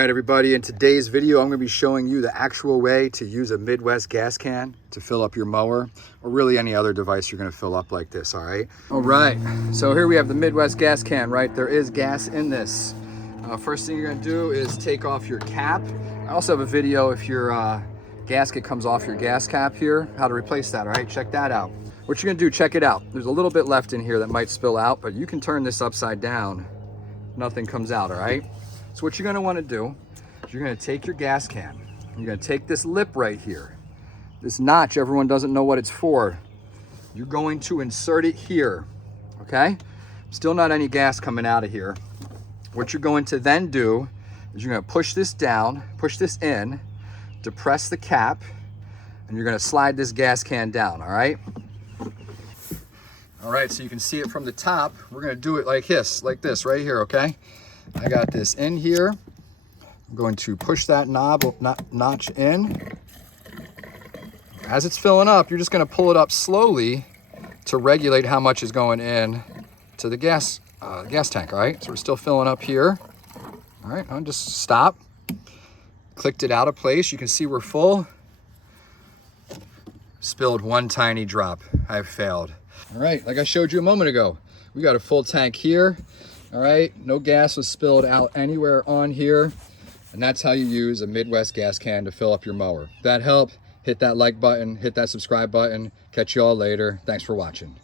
right, everybody, in today's video, I'm going to be showing you the actual way to use a Midwest gas can to fill up your mower, or really any other device you're going to fill up like this, all right? All right, so here we have the Midwest gas can, right? There is gas in this. First thing you're going to do is take off your cap. I also have a video if your gasket comes off your gas cap here, how to replace that, all right? Check that out. What you're going to do, check it out. There's a little bit left in here that might spill out, but you can turn this upside down. Nothing comes out, all right? So what you're gonna wanna do is you're gonna take your gas can. You're gonna take this lip right here. This notch, everyone doesn't know what it's for. You're going to insert it here, okay? Still not any gas coming out of here. What you're going to then do is you're gonna push this down, push this in, depress the cap, and you're gonna slide this gas can down, all right? All right, so you can see it from the top. We're gonna do it like this right here, okay? I got this in here. I'm going to push that notch in. As it's filling up, you're just gonna pull it up slowly to regulate how much is going in to the gas tank, all right? So we're still filling up here. All right, I'll just stop. Clicked it out of place. You can see we're full. Spilled one tiny drop. I've failed. All right, like I showed you a moment ago, we got a full tank here. All right, no gas was spilled out anywhere on here. And that's how you use a Midwest gas can to fill up your mower. If that helped, hit that like button, hit that subscribe button. Catch you all later. Thanks for watching.